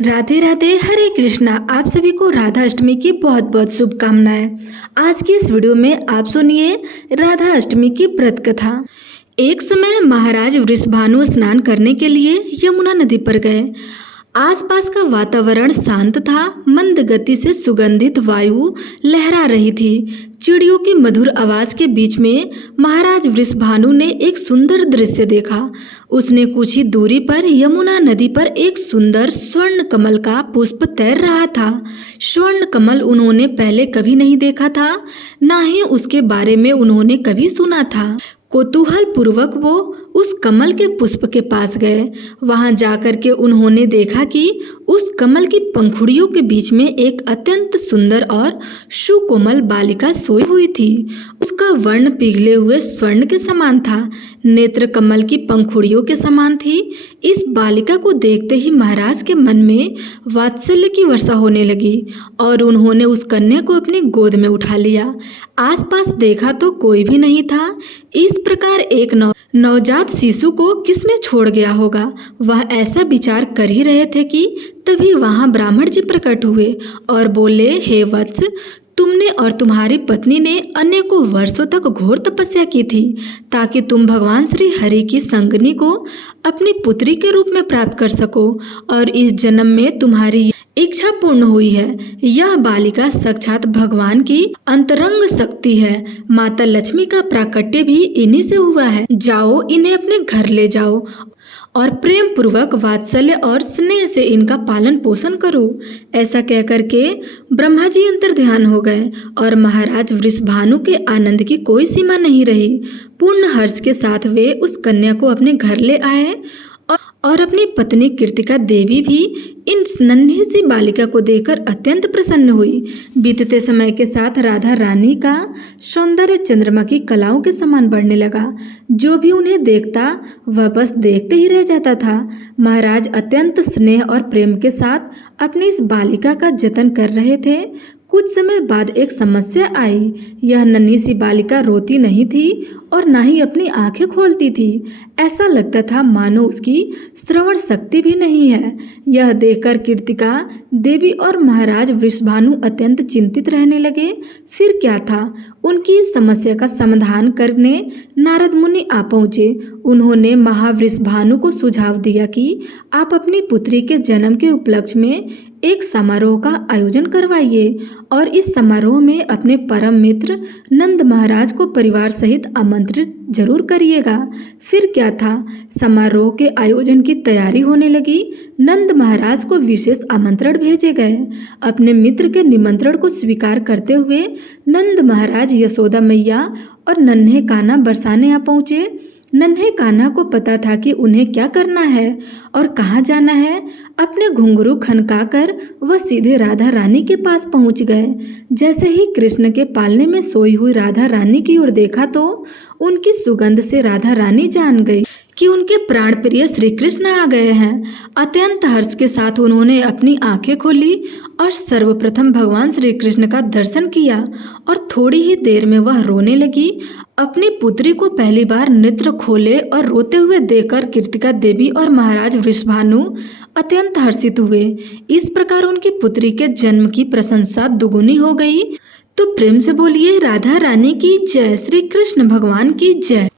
राधे राधे, हरे कृष्णा। आप सभी को राधा अष्टमी की बहुत बहुत शुभकामनाएं। आज की इस वीडियो में आप सुनिए राधा अष्टमी की व्रत कथा। एक समय महाराज वृषभानु स्नान करने के लिए यमुना नदी पर गए। आसपास का वातावरण शांत था। मंद गति से सुगंधित वायु लहरा रही थी। चिड़ियों की मधुर आवाज के बीच में महाराज वृषभानु ने एक सुंदर दृश्य देखा। उसने कुछ ही दूरी पर यमुना नदी पर एक सुंदर स्वर्ण कमल का पुष्प तैर रहा था। स्वर्ण कमल उन्होंने पहले कभी नहीं देखा था, ना ही उसके बारे में उन्होंने कभी सुना था। कौतूहल पूर्वक वो उस कमल के पुष्प के पास गए। वहां जाकर के उन्होंने देखा कि उस कमल की पंखुड़ियों के बीच में एक अत्यंत सुंदर और सुकोमल बालिका सोई हुई थी। उसका वर्ण पिघले हुए स्वर्ण के समान था। नेत्र कमल की पंखुड़ियों के समान थी। इस बालिका को देखते ही महाराज के मन में वात्सल्य की वर्षा होने लगी और उन्होंने उस कन्या को अपनी गोद में उठा लिया। आसपास देखा तो कोई भी नहीं था। इस प्रकार एक नवजात शिशु को किसने छोड़ गया होगा, वह ऐसा विचार कर ही रहे थे कि तभी वहां ब्राह्मण जी प्रकट हुए और बोले, हे वत्स, तुमने और तुम्हारी पत्नी ने अनेकों वर्षों तक घोर तपस्या की थी ताकि तुम भगवान श्री हरि की संगनी को अपनी पुत्री के रूप में प्राप्त कर सको, और इस जन्म में तुम्हारी इच्छा पूर्ण हुई है। यह बालिका साक्षात भगवान की अंतरंग शक्ति है। माता लक्ष्मी का प्राकट्य भी इन्हीं से हुआ है। जाओ, इन्हें अपने घर ले जाओ और प्रेम पूर्वक वात्सल्य और स्नेह से इनका पालन पोषण करो। ऐसा कह करके ब्रह्मा जी अंतर्ध्यान हो गए और महाराज वृषभानु के आनंद की कोई सीमा नहीं रही। पूर्ण हर्ष के साथ वे उस कन्या को अपने घर ले आए और अपनी पत्नी कृतिका देवी भी इन नन्ही सी बालिका को देखकर अत्यंत प्रसन्न हुई। बीतते समय के साथ राधा रानी का सौंदर्य चंद्रमा की कलाओं के समान बढ़ने लगा। जो भी उन्हें देखता वह बस देखते ही रह जाता था। महाराज अत्यंत स्नेह और प्रेम के साथ अपनी इस बालिका का जतन कर रहे थे। कुछ समय बाद एक समस्या आई। यह नन्ही सी बालिका रोती नहीं थी और ना ही अपनी आंखें खोलती थी। ऐसा लगता था मानो उसकी श्रवण शक्ति भी नहीं है। यह देखकर कृतिका देवी और महाराज वृषभानु अत्यंत चिंतित रहने लगे। फिर क्या था, उनकी इस समस्या का समाधान करने नारद मुनि आ पहुँचे। उन्होंने महावृषभानु को सुझाव दिया कि आप अपनी पुत्री के जन्म के उपलक्ष्य में एक समारोह का आयोजन करवाइए और इस समारोह में अपने परम मित्र नंद महाराज को परिवार सहित आमंत्रित जरूर करिएगा। फिर क्या था, समारोह के आयोजन की तैयारी होने लगी। नंद महाराज को विशेष आमंत्रण भेजे गए। अपने मित्र के निमंत्रण को स्वीकार करते हुए नंद महाराज यशोदा मैया और नन्हे कान्हा बरसाने आ पहुँचे। नन्हे कान्हा को पता था कि उन्हें क्या करना है और कहाँ जाना है। अपने घुंघरू खनकाकर वह सीधे राधा रानी के पास पहुँच गए। जैसे ही कृष्ण के पालने में सोई हुई राधा रानी की ओर देखा तो उनकी सुगंध से राधा रानी जान गई कि उनके प्राण प्रिय श्री कृष्ण आ गए हैं। अत्यंत हर्ष के साथ उन्होंने अपनी आंखें खोली और सर्वप्रथम भगवान श्री कृष्ण का दर्शन किया और थोड़ी ही देर में वह रोने लगी। अपनी पुत्री को पहली बार नेत्र खोले और रोते हुए देखकर कृतिका देवी और महाराज वृषभानु अत्यंत हर्षित हुए। इस प्रकार उनकी पुत्री के जन्म की प्रशंसा दुगुनी हो गई। तो प्रेम से बोलिए राधा रानी की जय, श्री कृष्ण भगवान की जय।